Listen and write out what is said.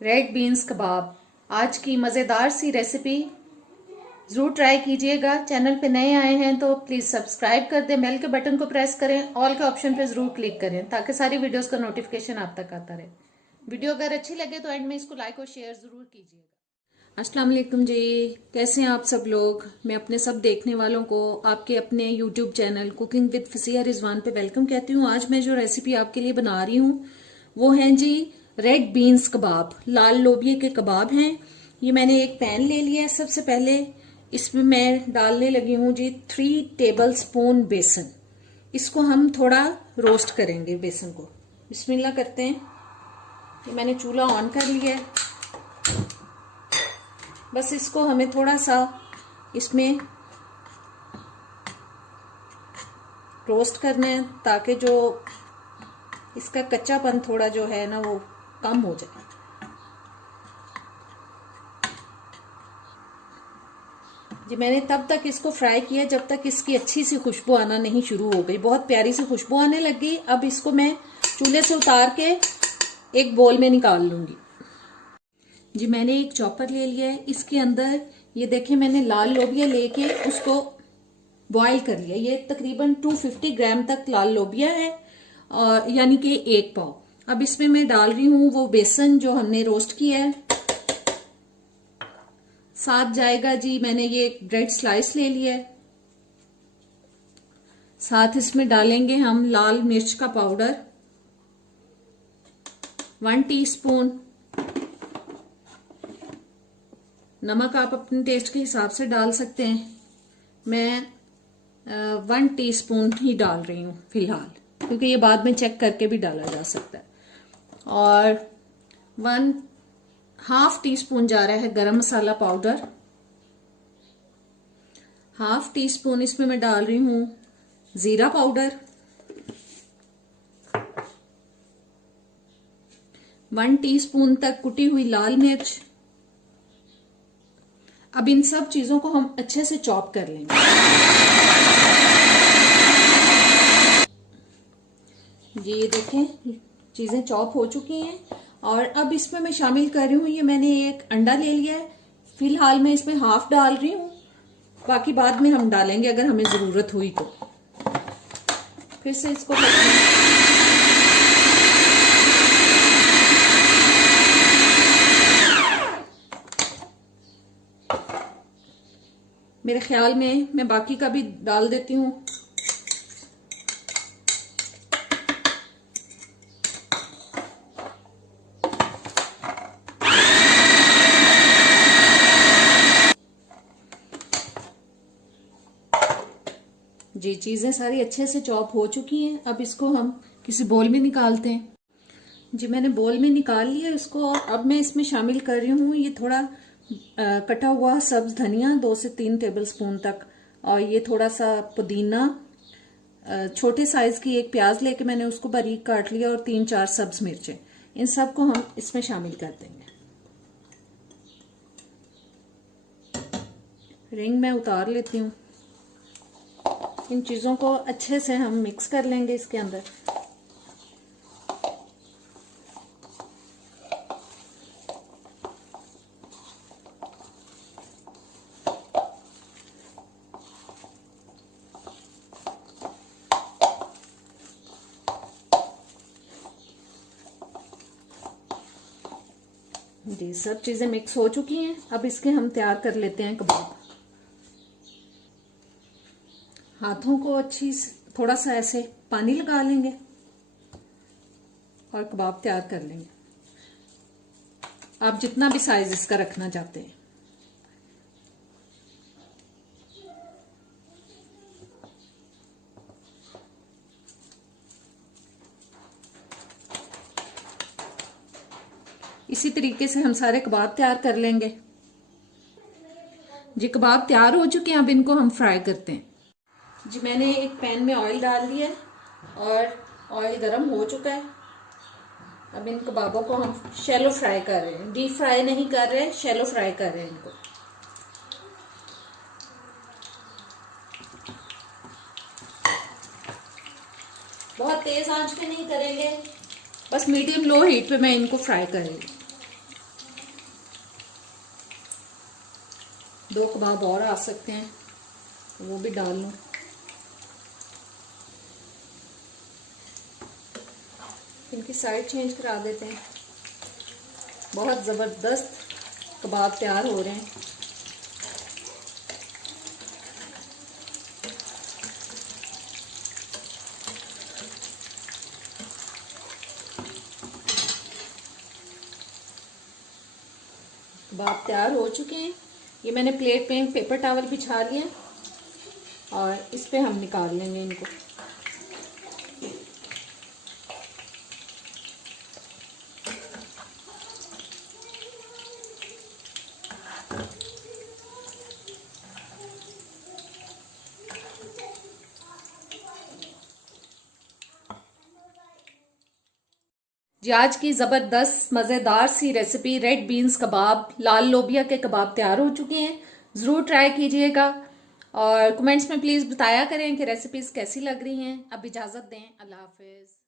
Red beans कबाब। आज की मज़ेदार सी रेसिपी ज़रूर ट्राई कीजिएगा। चैनल पे नए आए हैं तो प्लीज़ सब्सक्राइब कर दें, बेल के बटन को प्रेस करें, ऑल के ऑप्शन पे ज़रूर क्लिक करें ताकि सारी वीडियोस का नोटिफिकेशन आप तक आता रहे। वीडियो अगर अच्छी लगे तो एंड में इसको लाइक और शेयर ज़रूर कीजिएगा। अस्सलाम वालेकुम जी, कैसे हैं आप सब लोग। मैं अपने सब देखने वालों को आपके अपने YouTube channel cooking with Fasiha Rizwan पे वेलकम कहती हूँ। आज मैं जो रेसिपी आपके लिए बना रही हूँ वो है जी रेड बीन्स कबाब, लाल लोबिये के कबाब हैं। ये मैंने एक पैन ले लिया है। सबसे पहले इसमें मैं डालने लगी हूँ जी 3 टेबल स्पून बेसन। इसको हम थोड़ा रोस्ट करेंगे बेसन को। बिस्मिल्लाह करते हैं। ये मैंने चूल्हा ऑन कर लिया है। बस इसको हमें थोड़ा सा इसमें रोस्ट करना है ताकि जो इसका कच्चापन थोड़ा जो है ना वो कम हो जाए। जी मैंने तब तक इसको फ्राई किया जब तक इसकी अच्छी सी खुशबू आना नहीं शुरू हो गई। बहुत प्यारी सी खुशबू आने लगी। अब इसको मैं चूल्हे से उतार के एक बोल में निकाल लूंगी। जी मैंने एक चॉपर ले लिया है। इसके अंदर ये देखें मैंने लाल लोबिया लेके उसको बॉईल कर लिया। ये तकरीबन 250 ग्राम तक लाल लोबिया है और यानी कि 1 पाव। अब इसमें मैं डाल रही हूँ वो बेसन जो हमने रोस्ट किया है। साथ जाएगा जी मैंने ये ब्रेड स्लाइस ले लिया है। साथ इसमें डालेंगे हम लाल मिर्च का पाउडर 1 टीस्पून। नमक आप अपने टेस्ट के हिसाब से डाल सकते हैं। मैं 1 टीस्पून ही डाल रही हूँ फिलहाल, क्योंकि ये बाद में चेक करके भी डाला जा सकता है। और 1/2 टीस्पून जा रहा है गरम मसाला पाउडर। 1/2 टीस्पून इसमें मैं डाल रही हूँ जीरा पाउडर। 1 टीस्पून तक कुटी हुई लाल मिर्च। अब इन सब चीजों को हम अच्छे से चॉप कर लेंगे। ये देखें चीजें चॉप हो चुकी हैं और अब इसमें मैं शामिल कर रही हूँ, ये मैंने एक अंडा ले लिया है। फिलहाल मैं इसमें हाफ डाल रही हूँ, बाकी बाद में हम डालेंगे अगर हमें जरूरत हुई तो। फिर से इसको मेरे ख्याल में मैं बाकी का भी डाल देती हूँ। जी चीजें सारी अच्छे से चॉप हो चुकी हैं। अब इसको हम किसी बोल में निकालते हैं। जी मैंने बोल में निकाल लिया इसको। अब मैं इसमें शामिल कर रही हूँ ये थोड़ा कटा हुआ सब्ज धनिया 2 से 3 टेबल स्पून तक, और ये थोड़ा सा पुदीना। छोटे साइज की एक प्याज लेके मैंने उसको बारीक काट लिया और 3-4 सब्ज मिर्चें। इन सब को हम इसमें शामिल कर देंगे। रिंग में उतार लेती हूँ। इन चीजों को अच्छे से हम मिक्स कर लेंगे इसके अंदर। जी सब चीजें मिक्स हो चुकी हैं। अब इसके हम तैयार कर लेते हैं कबाब। हाथों को थोड़ा सा ऐसे पानी लगा लेंगे और कबाब तैयार कर लेंगे। आप जितना भी साइज इसका रखना चाहते हैं। इसी तरीके से हम सारे कबाब तैयार कर लेंगे। जी कबाब तैयार हो चुके हैं। अब इनको हम फ्राई करते हैं। जी मैंने एक पैन में ऑयल डाल दिया है और ऑयल गर्म हो चुका है। अब इन कबाबों को हम शैलो फ्राई कर रहे हैं, डीप फ्राई नहीं कर रहे हैं, शैलो फ्राई कर रहे हैं इनको। बहुत तेज आंच पे नहीं करेंगे, बस मीडियम लो हीट पे मैं इनको फ्राई करेंगे। 2 कबाब और आ सकते हैं, वो भी डाल लूँ। इनकी साइड चेंज करा देते हैं। बहुत ज़बरदस्त कबाब तैयार हो रहे हैं। कबाब तैयार हो चुके हैं। ये मैंने प्लेट पे पेपर टॉवल बिछा लिया और इस पे हम निकाल लेंगे इनको। जी आज की ज़बरदस्त मज़ेदार सी रेसिपी रेड बीन्स कबाब, लाल लोबिया के कबाब तैयार हो चुके हैं। ज़रूर ट्राई कीजिएगा और कमेंट्स में प्लीज़ बताया करें कि रेसिपीज़ कैसी लग रही हैं। अब इजाज़त दें, अल्लाह हाफिज़।